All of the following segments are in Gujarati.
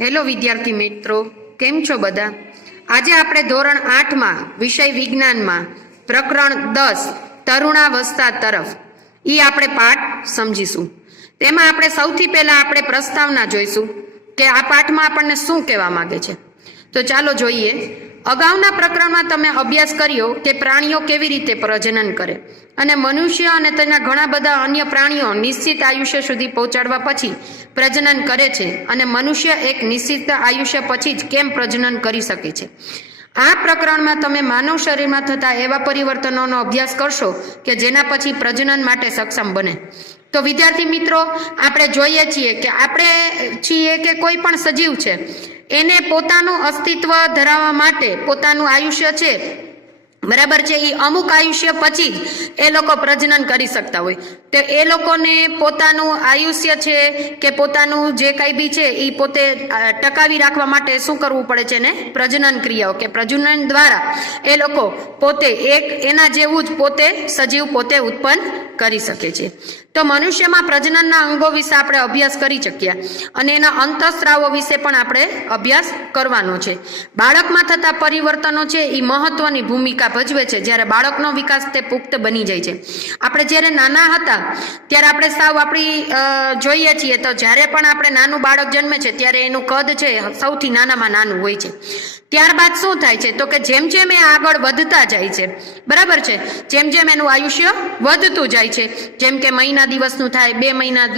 હેલો વિદ્યાર્થી મિત્રો, કેમ છો બધા? આજે આપણે ધોરણ 8માં વિષય વિજ્ઞાનમાં પ્રકરણ 10 તરુણાવસ્થા તરફ આપણે પાઠ સમજીશું. તેમાં આપણે સૌથી પહેલા આપણે પ્રસ્તાવના જોઈશું કે આ પાઠમાં આપણને શું કહેવા માંગે છે. તો ચાલો જોઈએ. અગાઉના પ્રકરણમાં તમે અભ્યાસ કર્યો કે પ્રાણીઓ કેવી રીતે પ્રજનન કરે અને મનુષ્ય અને તેના ઘણા બધા અન્ય પ્રાણીઓ નિશ્ચિત આયુષ્ય સુધી પહોંચાડવા પછી પ્રજનન કરે છે અને મનુષ્ય એક નિશ્ચિત આયુષ્ય પછી જ કેમ પ્રજનન કરી શકે છે. આ પ્રકરણમાં તમે માનવ શરીરમાં થતા એવા પરિવર્તનોનો અભ્યાસ કરશો કે જેના પછી પ્રજનન માટે સક્ષમ બને. તો વિદ્યાર્થી મિત્રો, આપણે જોઈએ છીએ કે આપણે છીએ કે કોઈ પણ સજીવ છે એને પોતાનું અસ્તિત્વ ધરાવવા માટે પોતાનું આયુષ્ય છે, બરાબર છે, એ અમુક આયુષ્ય પછી જ એ લોકો પ્રજનન કરી શકતા હોય. તો એ લોકોને પોતાનું આયુષ્ય છે કે પોતાનું જે કંઈ બી છે એ પોતે ટકાવી રાખવા માટે શું કરવું પડે છે ને પ્રજનન ક્રિયાઓ કે પ્રજનન દ્વારા એ લોકો પોતે એક એના જેવું જ પોતે સજીવ પોતે ઉત્પન્ન કરી શકે છે. તો મનુષ્યમાં પ્રજનનના અંગો વિશે આપણે અભ્યાસ કરી શક્યા અને એના અંતઃસ્ત્રાવો વિશે પણ આપણે અભ્યાસ કરવાનો છે. બાળકમાં થતા પરિવર્તનો છે એ મહત્વની ભૂમિકા ભજવે છે જ્યારે બાળકનો વિકાસ તે પુખ્ત બની જાય છે. આપણે જ્યારે નાના હતા ત્યારે આપણે સાવ આપણી જોઈએ છીએ તો જ્યારે પણ આપણે નાનું બાળક જન્મે છે ત્યારે એનું કદ છે સૌથી નાનામાં નાનું હોય છે. ત્યારબાદ શું થાય છે તો કે જેમ જેમ એ આગળ વધતા જાય છે, બરાબર છે, જેમ જેમ એનું આયુષ્ય વધતું જાય છે, જેમ કે મહિના દિવસનું થાય, 2 મહિના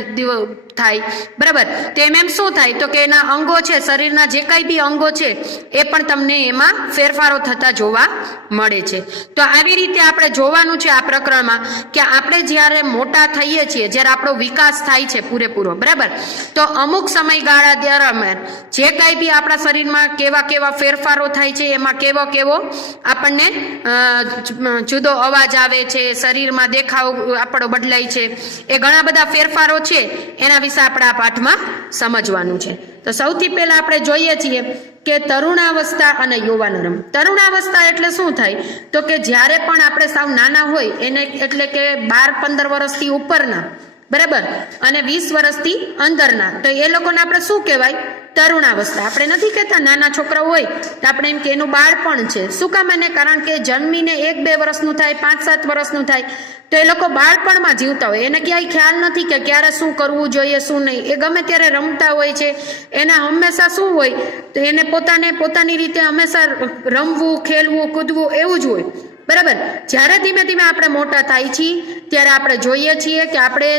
થાય, બરાબર, તેમ એમ શું થાય તો કે એના અંગો છે, શરીરના જે કંઈ બી અંગો છે એ પણ તમને એમાં ફેરફારો થતા જોવા મળે છે. તો આવી રીતે આપણે જોવાનું છે આ પ્રકરણમાં કે આપણે જ્યારે મોટા થઈએ છીએ, જ્યારે આપણો વિકાસ થાય છે પૂરેપૂરો, બરાબર, તો અમુક સમયગાળા દરમિયાન જે કંઈ બી આપણા શરીરમાં કેવા કેવા ફેરફારો થાય છે, એમાં કેવો કેવો આપણને જુદો અવાજ આવે છે, શરીરમાં દેખાવ આપણો બદલાય છે, એ ઘણા બધા ફેરફારો છે એના વિશે આપણે આ પાઠમાં સમજવાનું છે. તો સૌથી પહેલા આપણે જોઈએ છીએ કે તરુણાવસ્થા અને યૌવનારંભ. તરુણાવસ્થા એટલે શું થાય તો કે જ્યારે પણ આપણે સાવ નાના હોય એને એટલે કે 12-15 વર્ષથી ઉપરના, બરાબર, અને 20 વર્ષથી અંદરના, તો એ લોકોને આપણે શું કહેવાય? તરુણાવસ્થા. આપણે નથી કહેતા નાના છોકરાઓ હોય તો આપણે એમ કે એનું બાળપણ છે. શું કામ? એને કારણ કે જન્મીને 1-2 વર્ષનું થાય, 5-7 વર્ષનું થાય તો એ લોકો બાળપણમાં જીવતા હોય, એને ક્યાંય ખ્યાલ નથી કે ક્યારે શું કરવું જોઈએ શું નહીં. એ ગમે ત્યારે રમતા હોય છે, એને હંમેશા શું હોય તો એને પોતાની રીતે હંમેશા રમવું, ખેલવું, કૂદવું એવું જ હોય, બરાબર. જ્યારે ધીમે ધીમે આપણે મોટા થાય છીએ ત્યારે આપણે જોઈએ છીએ કે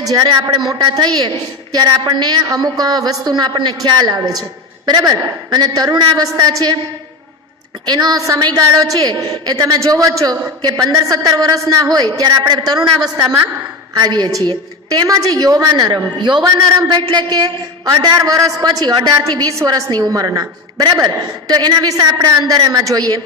જ્યારે આપણે મોટા થઈએ ત્યારે આપણને અમુક વસ્તુનો આપણને ખ્યાલ આવે છે, બરાબર. અને તરુણાવસ્થા છે એનો સમયગાળો છે એ તમે જોવો છો કે 15-17 વર્ષના હોય ત્યારે આપણે તરુણાવસ્થામાં આવીએ છીએ. તેમજ યૌવનારંભ. યૌવનારંભ એટલે કે 18 વર્ષ પછી, 18 થી 20 વર્ષની ઉંમરના, બરાબર. તો એના વિશે આપણે અંદર એમાં જોઈએ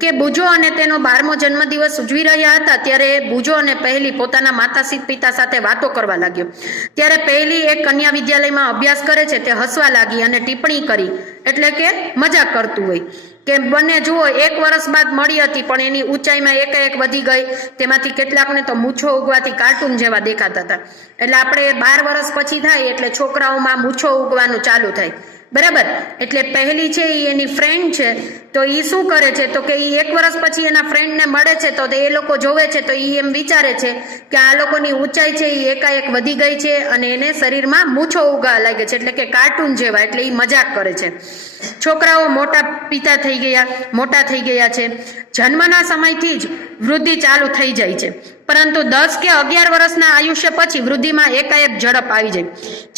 કે બુજો અને તેનો 12મો જન્મદિવસ ઉજવી રહ્યા હતા ત્યારે બુજો અને પહેલી પોતાના માતા પિતા સાથે વાતો કરવા લાગ્યો. ત્યારે પહેલી એક કન્યા વિદ્યાલયમાં અભ્યાસ કરે છે તે હસવા લાગી અને ટિપ્પણી કરી, એટલે કે મજાક કરતું હોય કે બંને જુઓ 1 વર્ષ બાદ મળી હતી પણ એની ઊંચાઈમાં એકાએક વધી ગઈ. તેમાંથી કેટલાકને તો મૂછો ઉગવાથી કાર્ટૂન જેવા દેખાતા હતા. એટલે આપણે 12 વર્ષ પછી થાય એટલે છોકરાઓમાં મૂછો ઉગવાનું ચાલુ થાય, બરાબર. એટલે પહેલી છે એ એની ફ્રેન્ડ છે તો એ શું કરે છે તો કે એ 1 વર્ષ પછી એના ફ્રેન્ડને મળે છે તો એ લોકો જોવે છે તો એ એમ વિચારે છે કે આ લોકોની ઊંચાઈ છે એ એકાએક વધી ગઈ છે અને એને શરીરમાં મૂછો ઉગવા લાગે છે, એટલે કે કાર્ટૂન જેવા, એટલે એ મજાક કરે છે. છોકરાઓ મોટા થઈ ગયા છે. જન્મના સમયથી જ વૃદ્ધિ ચાલુ થઈ જાય છે, પરંતુ 10 કે 11 વર્ષના આયુષ્ય પછી વૃદ્ધિમાં એકાએક ઝડપ આવી જાય.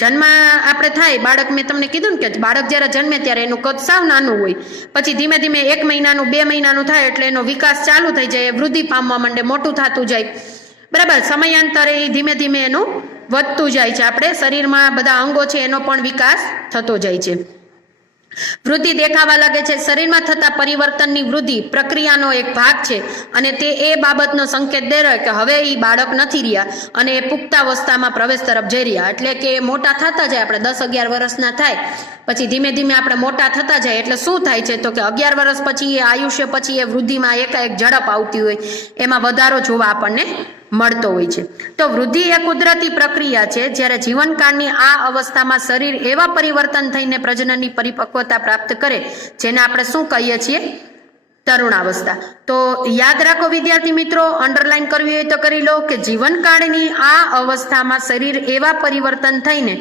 જન્મ આપણે થાય બાળક, મેં તમને કીધું ને કે બાળક જ્યારે જન્મે ત્યારે એનું કદ સાવ નાનું હોય, પછી ધીમે ધીમે 1 મહિનાનું 2 મહિનાનું થાય એટલે એનો વિકાસ ચાલુ થઈ જાય, વૃદ્ધિ પામવા માંડે, મોટું થતું જાય, બરાબર. સમયાંતરે એ ધીમે ધીમે એનું વધતું જાય છે. આપણે શરીરમાં બધા અંગો છે એનો પણ વિકાસ થતો જાય છે. વૃદ્ધિ દેખાવા લાગે છે. શરીરમાં થતા પરિવર્તનની વૃદ્ધિ પ્રક્રિયાનો એક ભાગ છે અને તે એ બાબતનો સંકેત દે રહ્યો કે હવે એ બાળક નથી રહ્યા અને એ પુખ્તાવસ્થામાં પ્રવેશ તરફ જઈ રહ્યા. એટલે કે મોટા થતા જાય, આપણે 10-11 વર્ષના થાય પછી ધીમે ધીમે આપણે મોટા થતા જાય એટલે શું થાય છે તો કે 11 વર્ષ પછી એ આયુષ્ય પછી એ વૃદ્ધિમાં એકાએક ઝડપ આવતી હોય, એમાં વધારો જોવા આપણને મળતો હોય છે. તો વૃદ્ધિ એ કુદરતી પ્રક્રિયા છે. જ્યારે જીવનકાળની આ અવસ્થામાં શરીર એવા પરિવર્તન થઈને પ્રજનનની પરિપક્વતા પ્રાપ્ત કરે જેને આપણે શું કહીએ છીએ? તરુણાવસ્થા. તો યાદ રાખો વિદ્યાર્થી મિત્રો, અંડરલાઈન કરવી હોય તો કરી લો કે જીવનકાળની આ અવસ્થામાં શરીર એવા પરિવર્તન થઈને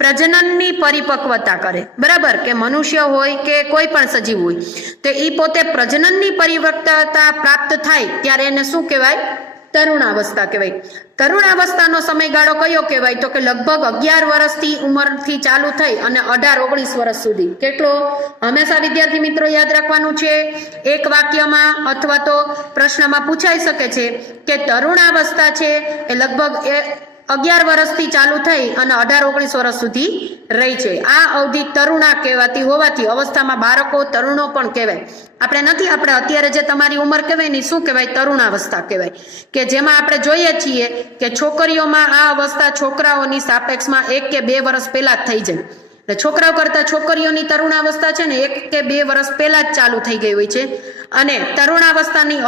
પ્રજનનની પરિપક્વતા કરે. બરાબર? કે મનુષ્ય હોય કે કોઈ પણ સજીવ હોય તો એ પોતે પ્રજનનની પરિપક્વતા પ્રાપ્ત થાય ત્યારે એને શું કહેવાય? તરુણાવસ્થા કહેવાય. તરુણાવસ્થાનો સમયગાળો કયો કહેવાય? તો કે લગભગ 11 વર્ષથી ઉંમરથી ચાલુ થઈ અને 18-19 વર્ષ સુધી. કેટલો? હંમેશા વિદ્યાર્થી મિત્રો યાદ રાખવાનું છે, એક વાક્યમાં અથવા તો પ્રશ્નમાં પૂછાઈ શકે છે કે તરુણાવસ્થા છે એ લગભગ 11 વર્ષથી ચાલુ થઈ અને 18-19 વર્ષ સુધી રહી છે. આ અવધિ તરુણા કહેવાતી હોવાથી અવસ્થામાં બાળકો તરુણો પણ કહેવાય. આપણે અત્યારે જે તમારી ઉંમર કહેવાય ને શું કહેવાય? તરુણાવસ્થા કહેવાય. કે જેમાં આપણે જોઈએ છીએ કે છોકરીઓમાં આ અવસ્થા છોકરાઓની સાપેક્ષમાં 1 કે 2 વર્ષ પહેલા જ થઈ જાય. એટલે છોકરાઓ કરતા છોકરીઓની તરુણાવસ્થા છે ને 1 કે 2 વર્ષ પહેલા જ ચાલુ થઈ ગઈ હોય છે. અને તરુણાવસ્થાની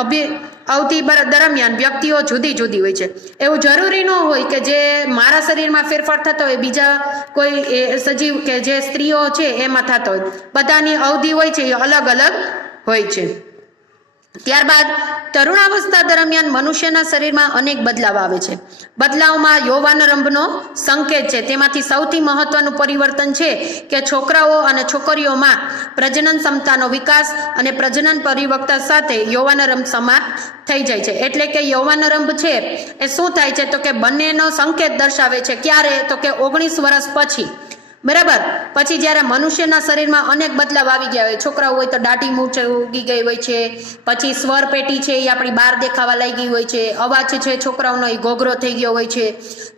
અવધિ દરમિયાન વ્યક્તિઓ જુદી જુદી હોય છે. એવું જરૂરી ન હોય કે જે મારા શરીરમાં ફેરફાર થતો હોય બીજા કોઈ સજીવ કે જે સ્ત્રીઓ છે એમાં થતો હોય. બધાની અવધિ હોય છે એ અલગ અલગ હોય છે. ત્યારબાદ તરુણાવસ્થા દરમિયાન મનુષ્યના શરીરમાં અનેક બદલાવ આવે છે. બદલાવમાં યૌવનારંભનો સંકેત છે. તેમાંથી સૌથી મહત્વનું પરિવર્તન છે કે છોકરાઓ અને છોકરીઓમાં પ્રજનન ક્ષમતાનો વિકાસ અને પ્રજનન પરિપક્વતા સાથે યૌવનારંભ સમાપ્ત થઈ જાય છે. એટલે કે યૌવનારંભ છે એ શું થાય છે? તો કે બંનેનો સંકેત દર્શાવે છે. ક્યારે? તો કે 19 વર્ષ પછી. બરાબર? પછી જ્યારે મનુષ્યના શરીરમાં અનેક બદલાવ આવી ગયા હોય, છોકરાઓ હોય તો દાઢી મૂછ ઉગી ગઈ હોય છે, પછી સ્વર પેટી છે એ આપણી બહાર દેખાવા લાગી હોય છે, અવાજ છે છોકરાઓનો એ ઘોઘરો થઈ ગયો હોય છે,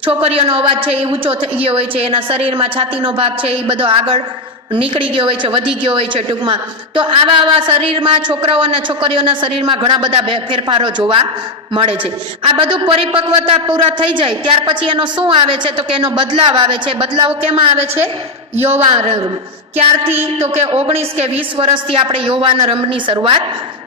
છોકરીઓનો અવાજ છે એ ઊંચો થઈ ગયો હોય છે, એના શરીરમાં છાતીનો ભાગ છે એ બધો આગળ નીકળી ગયો હોય છે, વધી ગયો હોય છે ટૂંકમાં. તો આવા શરીરમાં છોકરાઓ અને છોકરીઓના શરીરમાં ઘણા બધા ફેરફારો જોવા મળે છે. આ બધું પરિપક્વતા પૂરા થઈ જાય ત્યાર પછી એનો શું આવે છે? તો કે એનો બદલાવ આવે છે. બદલાવ કેમાં આવે છે? યૌવનારંભ. ક્યારથી? તો કે 19 કે 20 વર્ષથી આપણે યૌવનારંભની શરૂઆત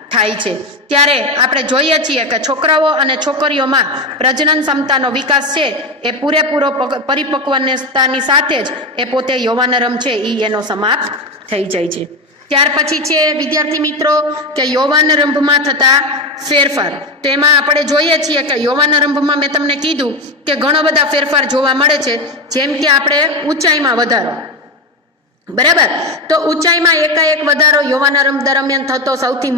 થાય છે. ત્યારે આપણે જોઈએ છીએ કે છોકરાઓ અને છોકરીઓમાં પ્રજનન ક્ષમતાનો વિકાસ છે એ પૂરેપૂરો પરિપક્વતાની સાથે જ એ પોતે યૌવનારંભ છે એનો સમાપ્ત થઈ જાય છે. ત્યાર પછી છે વિદ્યાર્થી મિત્રો કે યૌવનારંભમાં થતા ફેરફાર. તો એમાં આપણે જોઈએ છીએ કે યૌવનારંભમાં મેં તમને કીધું કે ઘણો બધા ફેરફાર જોવા મળે છે. જેમ કે આપણે ઊંચાઈમાં વધારો. બરાબર? તો ઊંચાઈમાં એકાએક વધારો યૌવનારંભ દરમિયાન થતો સૌથી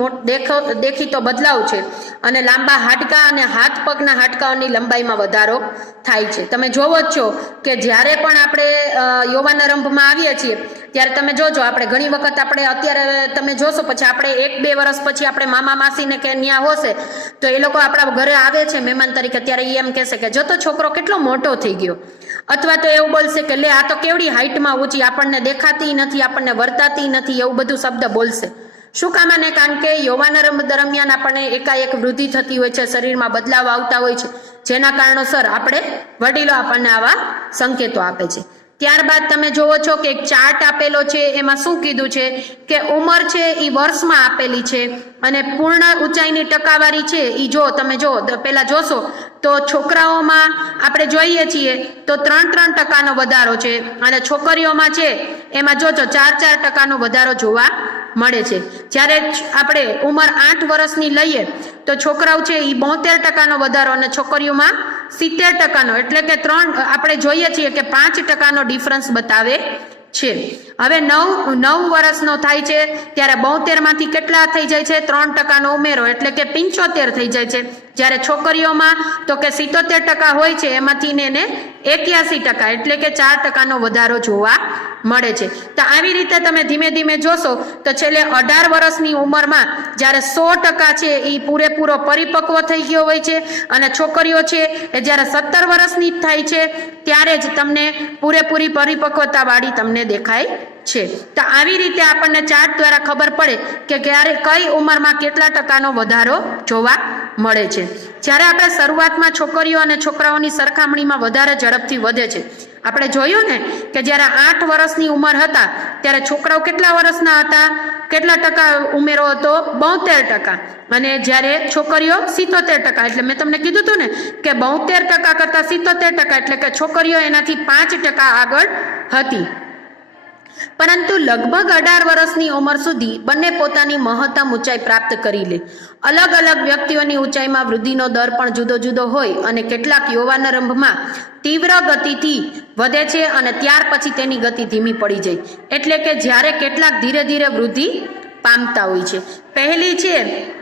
દેખીતો બદલાવ છે. અને લાંબા હાડકા અને હાથ પગના હાડકાઓની લંબાઈમાં વધારો થાય છે. તમે જોવો જ છો કે જ્યારે પણ આપણે યૌવનારંભમાં આવીએ છીએ ત્યારે તમે જોજો, આપણે ઘણી વખત આપણે અત્યારે તમે જોશો પછી આપણે 1-2 વર્ષ પછી આપણે મામા માસીને કે ન્યા હોશે તો એ લોકો આપણા ઘરે આવે છે મહેમાન તરીકે, ત્યારે એ એમ કહેશે કે જો તો છોકરો કેટલો મોટો થઈ ગયો. અથવા તો એવું બોલશે કે લે આ તો કેવડી હાઈટમાં ઊંચી, આપણને દેખાતી નથી, આપણને વર્તાતી નથી, એવું બધું શબ્દ બોલશે. શું કામ? ને કારણ કે યૌવનારંભ દરમિયાન આપણને એકાએક વૃદ્ધિ થતી હોય છે, શરીરમાં બદલાવ આવતા હોય છે, જેના કારણોસર આપણે વડીલો આપણને આવા સંકેતો આપે છે. ત્યારબાદ તમે જોવો છો કે એક ચાર્ટ આપેલો છે. એમાં શું કીધું છે કે ઉંમર છે એ વર્ષમાં આપેલી છે અને પૂર્ણ ઊંચાઈની ટકાવારી છે એ જો તમે જો પેલા જોશો તો છોકરાઓમાં આપણે જોઈએ છીએ તો 3% વધારો છે અને છોકરીઓમાં છે એમાં જોજો 4% વધારો જોવા મળે છે. જ્યારે આપણે ઉંમર 8 વર્ષની લઈએ તો છોકરાઓ છે એ 72% વધારો અને છોકરીઓમાં 70%, એટલે કે આપણે જોઈએ છીએ કે 5% ડિફરન્સ બતાવે છે. હવે 9 વર્ષનો થાય છે ત્યારે 72 માંથી કેટલા થઈ જાય છે? 3% ઉમેરો એટલે કે 75 થઈ જાય છે. જ્યારે છોકરીઓમાં તો કે 77% હોય છે એમાંથી એને 81% એટલે કે 4% વધારો જોવા મળે છે. તો આવી રીતે તમે ધીમે ધીમે જોશો તો છેલ્લે 18 વર્ષની ઉંમરમાં જ્યારે 100% છે એ પૂરેપૂરો પરિપક્વ થઈ ગયો હોય છે અને છોકરીઓ છે એ જ્યારે 17 વર્ષની થાય છે ત્યારે જ તમને પૂરેપૂરી પરિપક્વતા વાળી તમને દેખાય છે. તો આવી રીતે આપણને ચાર્ટ દ્વારા ખબર પડે કે ક્યારે કઈ ઉંમરમાં કેટલા ટકાનો વધારો જોવા મળે છે. જ્યારે આપણે શરૂઆતમાં છોકરીઓ અને છોકરાઓની સરખામણીમાં વધારે ઝડપથી વધે છે. આપણે જોયું ને કે જ્યારે 8 વર્ષની ઉંમર હતા ત્યારે છોકરાઓ કેટલા વર્ષના હતા? કેટલા ટકા ઉમેરો હતો? 72%. અને જ્યારે છોકરીઓ 77%. એટલે મેં તમને કીધું હતું ને કે 72% કરતા 77%, એટલે કે છોકરીઓ એનાથી 5% આગળ હતી. પરંતુ લગભગ 18 વર્ષની ઉંમર સુધી બંને પોતાની મહત્તમ ઊંચાઈ પ્રાપ્ત કરી લે. અલગ અલગ વ્યક્તિઓની ઊંચાઈમાં વૃદ્ધિનો દર પણ જુદો જુદો હોય અને કેટલાક યૌવનારંભમાં તીવ્ર ગતિથી વધે છે અને ત્યાર પછી તેની ગતિ ધીમી પડી જાય. એટલે કે જ્યારે કેટલાક ધીરે ધીરે વૃદ્ધિ પામતા હોય છે. પહેલી છે,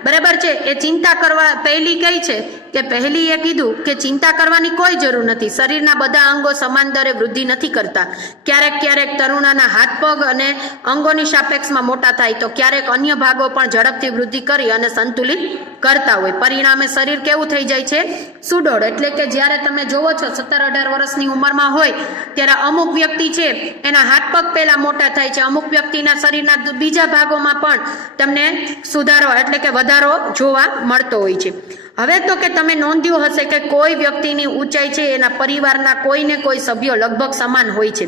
બરાબર છે, એ ચિંતા કરવા, પહેલી કઈ છે કે પહેલી એ કીધું કે ચિંતા કરવાની કોઈ જરૂર નથી. શરીરના બધા અંગો સમાન દરે વૃદ્ધિ નથી કરતા. ક્યારેક ક્યારેક તરુણાના હાથ પગ અને અંગોની સાપેક્ષમાં મોટા થાય તો ક્યારેક અન્ય ભાગો પણ ઝડપથી વૃદ્ધિ કરી અને સંતુલિત કરતા હોય. પરિણામે શરીર કેવું થઈ જાય છે? સુડોળ. એટલે કે જ્યારે તમે જોવો છો 17-18 વર્ષની ઉંમરમાં હોય ત્યારે અમુક વ્યક્તિ છે એના હાથ પગ પહેલા મોટા થાય છે, અમુક વ્યક્તિના શરીરના બીજા ભાગોમાં પણ તમને સુધારો એટલે કે વધારો જોવા મળતો હોય છે. હવે તો કે તમે નોંધ્યું હશે કે કોઈ વ્યક્તિની ઊંચાઈ છે એના પરિવારના કોઈને કોઈ સભ્યો લગભગ સમાન હોય છે.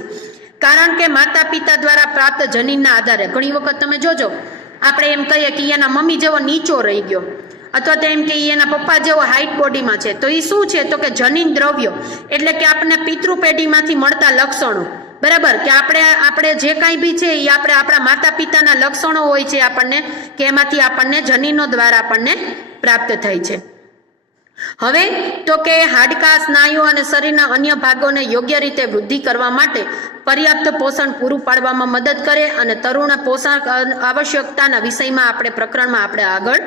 કારણ કે માતા પિતા દ્વારા પ્રાપ્ત જનીનના આધારે ઘણી વખત તમે જોજો, આપણે એમ કહીએ કે એના મમ્મી જેવો નીચો રહી ગયો, અથવા તો એમ કે એના પપ્પા જેવો હાઈટ બોડીમાં છે, તો એ શું છે? તો કે જનીન દ્રવ્યો, એટલે કે આપણને પિતૃ પેઢીમાંથી મળતા લક્ષણો, બરાબર, કે આપણે જે કાંઈ બી છે એ આપણે આપણા માતા પિતાના લક્ષણો હોય છે આપણને, કે એમાંથી આપણને જનીનો દ્વારા આપણને પ્રાપ્ત થાય છે. હવે તો કે હાડકાં, સ્નાયુઓ અને શરીરના અન્ય ભાગોને યોગ્ય રીતે વૃદ્ધિ કરવા માટે પર્યાપ્ત પોષણ પૂરું પાડવામાં મદદ કરે અને તરુણ પોષણ આવશ્યકતાના વિષયમાં આપણે પ્રકરણમાં આપણે આગળ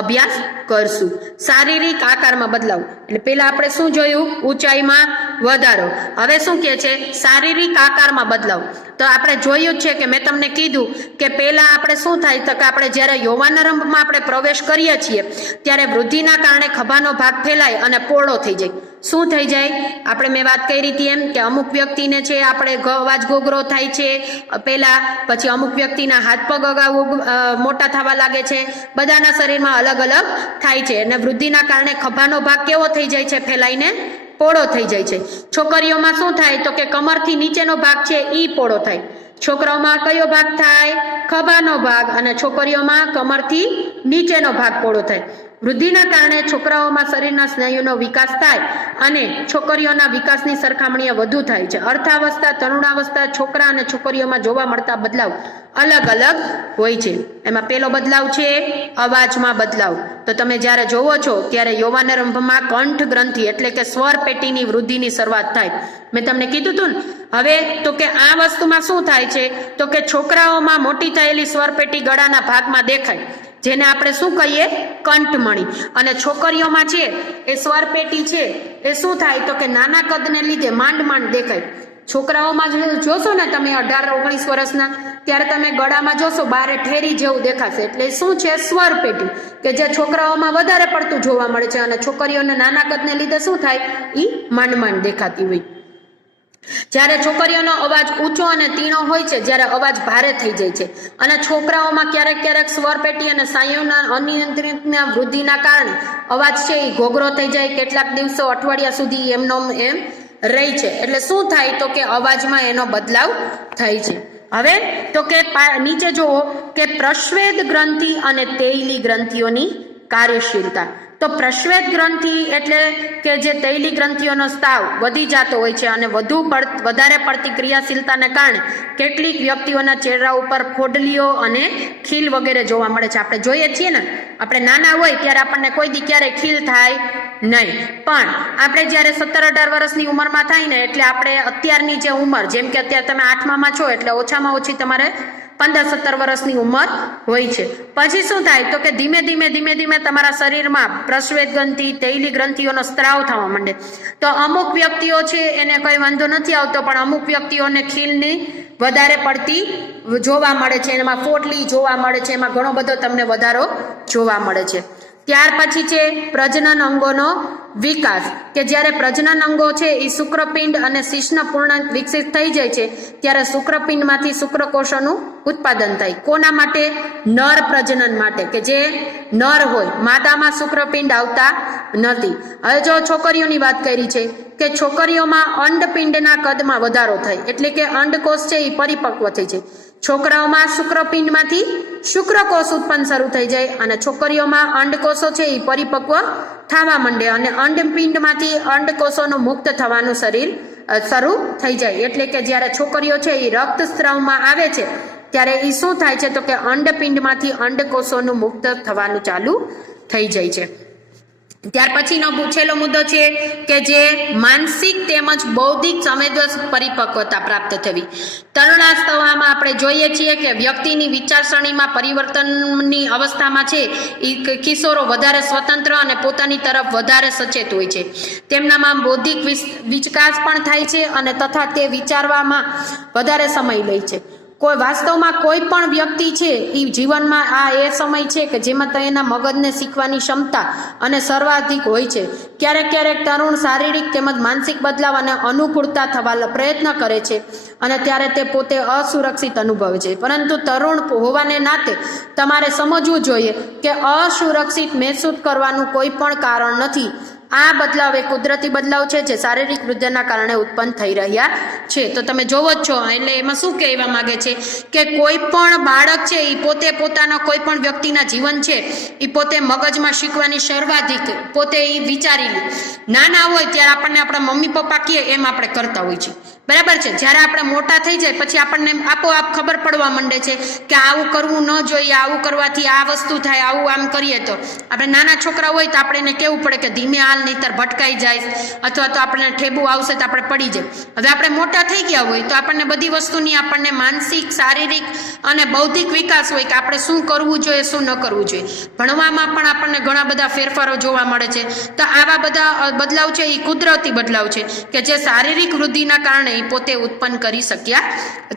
અભ્યાસ કરશું. શારીરિક આકારમાં બદલાવ, એટલે પેલા આપણે શું જોયું? ઊંચાઈમાં વધારો. હવે શું કહે છે? શારીરિક આકારમાં બદલાવ. તો આપણે જોયું જ છે કે મેં તમને કીધું કે પેલા આપણે શું થાય તો કે આપણે જ્યારે યૌવનારંભમાં આપણે પ્રવેશ કરીએ છીએ ત્યારે વૃદ્ધિના કારણે ખભાનો ભાગ ફેલાય અને પહોળો થઈ જાય. શું થઈ જાય? આપણે મેં વાત કરી હતી એમ કે અમુક વ્યક્તિને છે આપણે અવાજ ગોગરો થાય છે પેલા, પછી અમુક વ્યક્તિના હાથ પગ અગાઉ મોટા થવા લાગે છે. બધાના શરીરમાં અલગ અલગ થાય છે અને વૃદ્ધિના કારણે ખભાનો ભાગ કેવો થઈ જાય છે? ફેલાઈને પોળો થઈ જાય છે. છોકરીઓમાં શું થાય તો કે કમરથી નીચેનો ભાગ છે ઈ પોળો થાય. છોકરાઓમાં કયો ભાગ થાય? ખભાનો ભાગ. અને છોકરીઓમાં કમરથી નીચેનો ભાગ પોળો થાય. વૃદ્ધિના કારણે છોકરાઓમાં શરીરના સ્નાયુનો વિકાસ થાય અને છોકરીઓના વિકાસની સરખામણીએ વધુ થાય છે. અર્થાવસ્થા, તરુણાવસ્થા, છોકરા અને છોકરીઓમાં જોવા મળતા બદલાવ અલગ અલગ હોય છે. એમાં પેલો બદલાવ છે અવાજમાં બદલાવ. તો તમે જ્યારે જોવો છો ત્યારે યૌવનારંભમાં કંઠ ગ્રંથિ એટલે કે સ્વર પેટીની વૃદ્ધિની શરૂઆત થાય. મેં તમને કીધું હતું ને. હવે તો કે આ વસ્તુમાં શું થાય છે તો કે છોકરાઓમાં મોટી થયેલી સ્વર પેટી ગળાના ભાગમાં દેખાય, જેને આપણે શું કહીએ? કંઠમણી. અને છોકરીઓમાં છે એ સ્વર પેટી છે એ શું થાય તો કે નાના કદને લીધે માંડ માંડ દેખાય. છોકરાઓમાં જોશો ને તમે 18-19 વર્ષના, ત્યારે તમે ગળામાં જોશો બારે ઠેરી જેવું દેખાશે. એટલે શું છે? સ્વર પેટી, કે જે છોકરાઓમાં વધારે પડતું જોવા મળે છે અને છોકરીઓને નાના કદને લીધે શું થાય? ઈ માંડ માંડ દેખાતી હોય. જ્યારે છોકરીઓનો અવાજ ઊંચો અને તીણો હોય છે, જ્યારે અવાજ ભારે થઈ જાય છે. અને છોકરાઓમાં ક્યારેક ક્યારેક સ્વર પેટી અને સ્નાયુના અનિયંત્રિત વૃદ્ધિના કારણે અવાજ છે એ ઘોઘરો થઈ જાય, કેટલાક દિવસો, અઠવાડિયા સુધી એમનો એમ રહી છે. એટલે શું થાય તો કે અવાજમાં એનો બદલાવ થાય છે. હવે તો કે નીચે જુઓ કે પ્રશ્વેદ ગ્રંથિ અને તૈલી ગ્રંથિઓની કાર્યશીલતા. તો પ્રશ્વેદ ગ્રંથિ એટલે કે જે તૈલી ગ્રંથિઓનો સ્ત્રાવ વધી જતો હોય છે અને વધારે પડતી ક્રિયાશીલતાને કારણે કેટલીક વ્યક્તિઓના ચહેરા ઉપર ફોડલીઓ અને ખીલ વગેરે જોવા મળે છે. આપણે જોઈએ છીએ ને, આપણે નાના હોય ત્યારે આપણને કોઈ દી ક્યારેય ખીલ થાય નહીં, પણ આપણે જ્યારે 17-18 વર્ષની ઉંમરમાં થાય ને એટલે આપણે અત્યારની જે ઉંમર, જેમ કે અત્યારે તમે 8મામાં છો એટલે ઓછામાં ઓછી તમારે 15-17 વર્ષની ઉંમર હોય છે. પછી શું થાય તો કે ધીમે ધીમે તમારા શરીરમાં પ્રશ્વેદ ગ્રંથિ, તૈલી ગ્રંથિઓનો સ્ત્રાવ થવા માંડે. તો અમુક વ્યક્તિઓ છે એને કોઈ વાંધો નથી આવતો, પણ અમુક વ્યક્તિઓને ખીલની વધારે પડતી જોવા મળે છે, એમાં ફોડલી જોવા મળે છે, એમાં ઘણો બધો તમને વધારો જોવા મળે છે. ત્યાર પછી છે પ્રજનન અંગોનો વિકાસ, કે જ્યારે પ્રજનન અંગો છે એ શુક્રપિંડ અને શિશ્ન પૂર્ણ વિકસિત થઈ જાય છે ત્યારે શુક્રપિંડમાંથી શુક્રકોષોનું ઉત્પાદન થાય. કોના માટે? નર પ્રજનન માટે, કે જે નર હોય, માદામાં શુક્રપિંડ આવતા નથી. હવે જો છોકરીઓની વાત કરી છે કે છોકરીઓમાં અંડપિંડના કદમાં વધારો થાય, એટલે કે અંડકોષ છે એ પરિપક્વ થઈ જાય. છોકરાઓમાં શુક્રપિંડમાંથી શુક્રકોષ ઉત્પન્ન શરૂ થઈ જાય અને છોકરીઓમાં અંડકોષો છે એ પરિપક્વ થવા માંડે અને અંડપિંડમાંથી અંડકોષોનું મુક્ત થવાનું શરૂ થઈ જાય. એટલે કે જ્યારે છોકરીઓ છે એ રક્તસ્રાવમાં આવે છે ત્યારે એ શું થાય છે તો કે અંડપિંડમાંથી અંડકોષોનું મુક્ત થવાનું ચાલુ થઈ જાય છે. ત્યાર પછીનો પૂછેલો મુદ્દો છે કે જે માનસિક તેમજ બૌદ્ધિક સંવેદન પરિપક્વતા પ્રાપ્ત થવી. તરુણાવસ્થામાં આપણે જોઈએ છીએ કે વ્યક્તિની વિચારસરણીમાં પરિવર્તનની અવસ્થામાં છે એ કિશોરો વધારે સ્વતંત્ર અને પોતાની તરફ વધારે સચેત હોય છે. તેમનામાં બૌદ્ધિક વિકાસ પણ થાય છે અને તથા તે વિચારવામાં વધારે સમય લે છે. વાસ્તવમાં કોઈ પણ વ્યક્તિ છે એ જીવનમાં આ એ સમય છે કે જેમાં તેના મગજને શીખવાની ક્ષમતા અને સર્વાધિક હોય છે. ક્યારેક ક્યારેક તરુણ શારીરિક તેમજ માનસિક બદલાવ અને અનુકૂળતા થવા પ્રયત્ન કરે છે અને ત્યારે તે પોતે અસુરક્ષિત અનુભવે છે. પરંતુ તરુણ હોવાને નાતે તમારે સમજવું જોઈએ કે અસુરક્ષિત મહેસૂસ કરવાનું કોઈ પણ કારણ નથી. આ બદલાવ એ કુદરતી બદલાવ છે જે શારીરિક વૃદ્ધિના કારણે ઉત્પન્ન થઈ રહ્યા છે. તો તમે જોવો જ છો, એટલે એમાં શું કહેવા માંગે છે કે કોઈ પણ બાળક છે એ પોતે પોતાના કોઈ પણ વ્યક્તિના જીવન છે એ પોતે મગજમાં શીખવાની સર્વાધિક પોતે એ વિચારી લે. નાના હોય ત્યારે આપણને આપણા મમ્મી પપ્પા કહે એમ આપણે કરતા હોય છે, બરાબર છે. જ્યારે આપણે મોટા થઈ જાય પછી આપણને આપોઆપ ખબર પડવા માંડે છે કે આવું કરવું ન જોઈએ, આવું કરવાથી આ વસ્તુ થાય, આવું આમ કરીએ તો. આપણે નાના છોકરા હોય તો આપણે એને કહેવું પડે કે ધીમે હાલ નહીંતર ભટકાઈ જાય, અથવા તો આપણને ઠેબુ આવશે તો આપણે પડી જાય. હવે આપણે મોટા થઈ ગયા હોય તો આપણને બધી વસ્તુની આપણને માનસિક, શારીરિક અને બૌદ્ધિક વિકાસ હોય કે આપણે શું કરવું જોઈએ, શું ન કરવું જોઈએ. ભણવામાં પણ આપણને ઘણા બધા ફેરફારો જોવા મળે છે. તો આવા બધા બદલાવ છે એ કુદરતી બદલાવ છે કે જે શારીરિક વૃદ્ધિના કારણે પોતે ઉત્પન્ન કરી શક્યા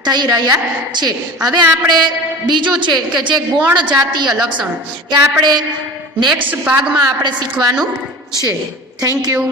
થઈ રહ્યા છે. હવે આપણે બીજું છે કે જે ગૌણ જાતીય લક્ષણ એ આપણે નેક્સ્ટ ભાગમાં આપણે શીખવાનું છે. Thank you.